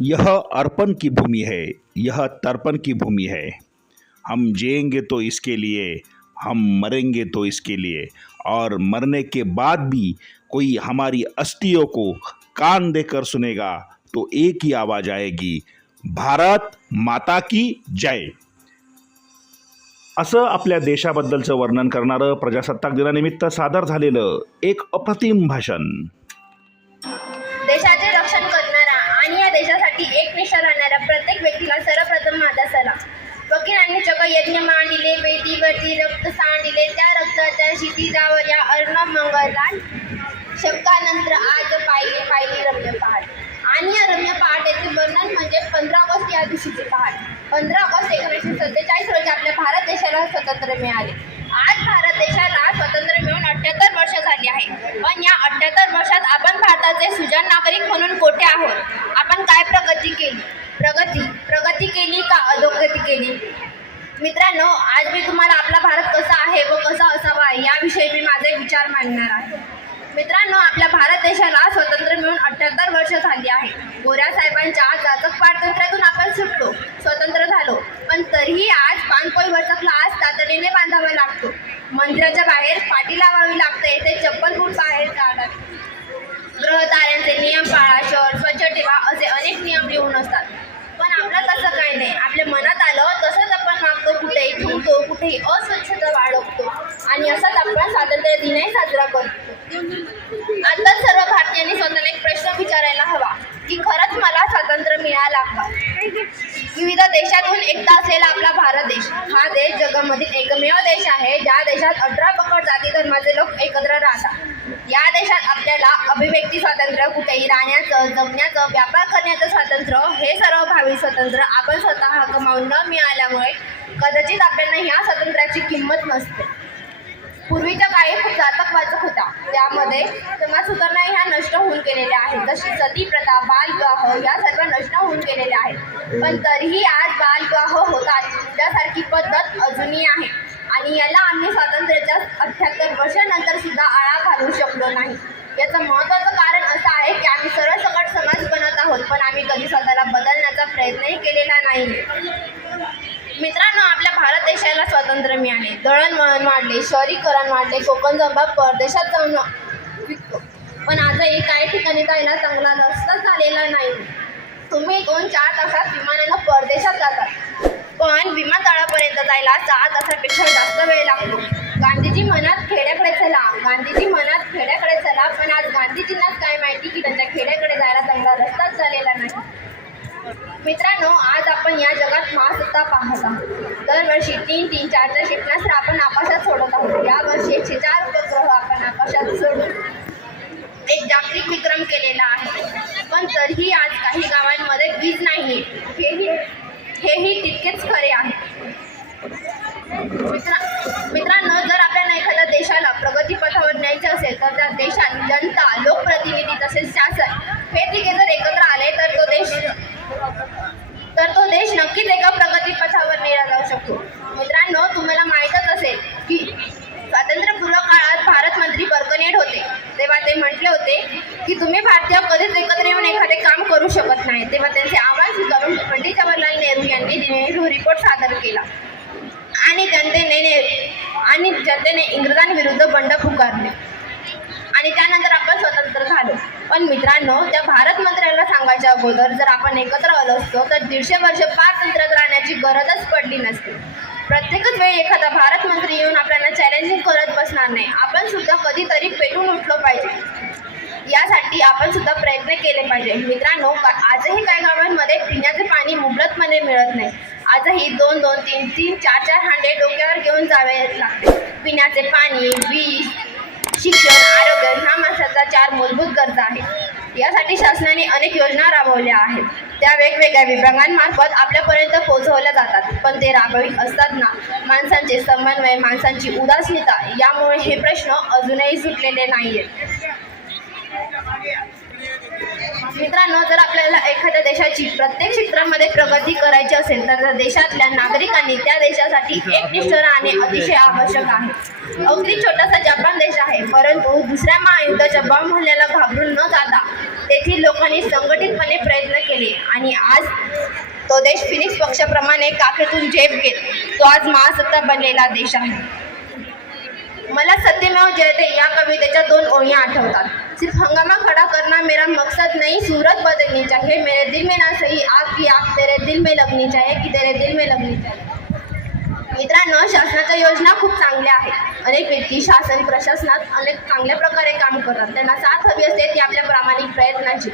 यह अर्पण की भूमि है यह तर्पण की भूमि है। हम जिएंगे तो इसके लिए हम मरेंगे तो इसके लिए और मरने के बाद भी कोई हमारी अस्थियों को कान देकर सुनेगा तो एक ही आवाज आएगी भारत माता की जय। असं आपल्या देशाबद्दलचं वर्णन करणारं प्रजासत्ताक दिनानिमित्त सादर झालेलं एक अप्रतिम भाषण. देशासाठी राहणाऱ्या प्रत्येक व्यक्तीला सर्वप्रथम माझा सलाम. वकिलांनी चक यज्ञ मांडिले वेदीवरती रक्त सांडिले त्या रक्ताच्या क्षितिजावर या अर्णव मंगलात शब्दानंतर आज पाहिले पाहिले रम्य पहाट. आणि या रम्य पहाटेचे वर्णन म्हणजे पंधरा ऑगस्ट या दिवशीचे पहाट. पंधरा ऑगस्ट एकोणीसशे सत्तेचाळीस रोजी आपल्या भारत देशाला स्वतंत्र मिळाले. आज भारत देशाला स्वतंत्र मिळून अठ्ठ्याहत्तर वर्ष झाली आहे. पण या अठ्ठ्याहत्तर वर्षात आपण भारताचे सुजाण नागरिक म्हणून कोठे आहोत? आपण काय प्रगती केली? प्रगती? प्रगती केली का अधोगती केली? मित्रांनो आज मी तुम्हाला आपला भारत कसा आहे व कसा असावा याविषयी मी माझे विचार मांडणार आहे. मित्रांनो आपल्या भारत देशाला स्वतंत्र मिळून अठ्ठ्याहत्तर वर्ष झाली आहे. गोऱ्या साहेबांच्या जाचक पारतंत्र्यातून आपण सुटलो स्वतंत्र झालो. पण तरीही आज पानपोईवरचा क्लास तातडीने बांधावा लागतो. मंदिराच्या बाहेर पाटी लावावी लागते ते चप्पल बूट बाहेर ग्रह ग्रहताऱ्यांचे नियम पाळा शहर स्वच्छ असे अनेक नियम लिहून असतात. पण आपलं तसं काही नाही. आपल्या मनात आलं तसंच आपण मागतो कुठेही ठेवतो कुठेही अस्वच्छता बाळगतो. आणि असाच आपण स्वातंत्र्य दिनही साजरा करतो. आता सर्व भारतीयांनी स्वतःला एक प्रश्न विचारायला हवा की खरंच मला स्वातंत्र्य मिळाला का? विविध देशातून एकता असलेला आपला भारत देश हा देश जगामधील एकमेव देश आहे ज्या देशात अठरा पकड जाती धर्माचे लोक एकत्र राहतात. या देशात आपल्याला अभिव्यक्ती स्वातंत्र्य कुठेही राहण्याचं जगण्याचं व्यापार करण्याचं स्वातंत्र्य हे सर्व भावी स्वातंत्र्य आपण स्वतः कमावून न मिळाल्यामुळे कदाचित आपल्याला ह्या स्वातंत्र्याची किंमत नसते. पूर्वीच्या काळी खूप जातक वाचक होता. त्यामध्ये समाज सुधारणा ह्या नष्ट होऊन गेलेल्या आहेत. जशी सती प्रथा बालविवाह या सर्व नष्ट होऊन गेलेल्या आहेत. पण तरीही आज बालविवाह होतात. त्यासारखी पद्धत अजूनही आहे. आणि याला आम्ही स्वातंत्र्याच्या अठ्ठ्याहत्तर वर्षानंतर सुद्धा आळा घालू शकलो नाही. याचं महत्त्वाचं कारण असं आहे की आम्ही सरसकट समाज बनत आहोत पण आम्ही कधी स्वतःला बदलण्याचा प्रयत्नही केलेला नाही. मित्रांनो आपल्या भारत देशाला स्वातंत्र्य मिळाले. दळणवळण वाढले शहरीकरण वाढले कोकण जंबा परदेशात जाऊन विकतो. पण आजही काही ठिकाणी जायला चांगला रस्ता झालेला नाही. तुम्ही दोन चार तासात विमानानं परदेशात जातात. पण विमानतळापर्यंत जायला सहा तासापेक्षा जास्त वेळ लागतो. गांधीजी म्हणत खेड्याकडे चला. गांधीजी म्हणत खेड्याकडे चला. पण आज गांधीजींनाच काय माहिती की त्यांच्या खेड्याकडे जायला चांगला रस्ताच झालेला नाही. मित्रांनो आज आपण या जगात महासत्ता पाहत आहोत. दरवर्षी तीन तीन चार चार क्षेपणास्त्र आपण आकाशात सोडत आहोत. यावर्षी एकशे चार उपग्रह आपण आकाशात सोडू एक जागतिक विक्रम केलेला आहे. पण तरीही आज काही गावांमध्ये वीज नाही. हेही हेही तितकेच खरे आहे. मित्रा मित्रांनो जर आपल्याला एखाद्या देशाला प्रगतीपथावर न्यायचे असेल तर त्या देशात जनता लोकप्रतिनिधी तसेच शासन हे तिघे जर एकत्र आले तर तो देश तर तो देश नक्कीच एका प्रगतीपथावर नेला जाऊ शकतो. मित्रांनो तुम्हाला माहीतच असेल की स्वातंत्र्यपूर्व काळात भारत मंत्री बर्कनेट होते. तेव्हा ते म्हटले होते की तुम्ही भारतीय कधीच एकत्र येऊन एखादे काम करू शकत नाही. तेव्हा त्यांचे आव जवाहरलाल यांनी नेहरू रिपोर्ट सादर केला. आणि जनतेने ने- आणि जनतेने इंग्रजांविरुद्ध बंड पुकारले. आणि त्यानंतर आपण स्वतंत्र झालो. पण मित्रांनो त्या भारत मंत्र्यांना सांगायच्या अगोदर जर आपण एकत्र आलो असतो तर दीडशे वर्ष पारतंत्र्यात राहण्याची गरजच पडली नसती. प्रत्येकच वेळी एखादा भारत मंत्री येऊन आपल्याला चॅलेंजिंग करत बसणार नाही. आपण सुद्धा कधीतरी पेटून उठलो पाहिजे. यासाठी आपण सुद्धा प्रयत्न केले पाहिजे. मित्रांनो का- आजही काही गावांमध्ये पिण्याचे पाणी मुबलकपणे मिळत नाही. आजही दोन दोन तीन तीन चार चार हांडे डोक्यावर घेऊन जावे लागते. पिण्याचे पाणी वीज शिक्षण आरोग्य ह्या माणसाचा चार मूलभूत गरजा आहेत. यासाठी शासनाने अनेक योजना राबवल्या आहेत. त्या वेगवेगळ्या विभागांमार्फत आपल्यापर्यंत पोहोचवल्या जातात. पण ते राबवित असताना माणसांचे समन्वय माणसांची उदासीनता यामुळे हे प्रश्न अजूनही सुटलेले नाही आहेत मित्रांनो जर आपल्याला एखाद्या देशाची प्रत्येक क्षेत्रामध्ये प्रगती करायची असेल तर देशातल्या नागरिकांनी त्या देशासाठी एकनिष्ठ राहणे अतिशय आवश्यक आहे. अगदी छोटासा जपान देश आहे परंतु दुसऱ्या महायुद्धाच्या बॉम्ब हल्ल्याला घाबरून न जाता तेथील तेथील लोकांनी संघटितपणे प्रयत्न केले आणि आज तो देश फिनिक्स पक्षाप्रमाणे काखेतून झेप घेत तो आज महासत्ता बनलेला देश आहे. मला सत्यमेव जयते या कवितेच्या दोन ओळी आठवतात. सिर्फ हंगामा खड़ा करना मेरा मकसद नहीं सूरत बदलनी चाहिए। मेरे दिल में ना सही आग की आग तेरे दिल में लगनी चाहिए की तेरे दिल में लगनी चाहिए। मित्रांनो शासनाच्या योजना खूप चांगल्या आहेत. अनेक व्यक्ती शासन प्रशासनात अनेक चांगल्या प्रकारे काम करतात. त्यांना साथ हवी असते ती आपल्या प्रामाणिक प्रयत्नाची.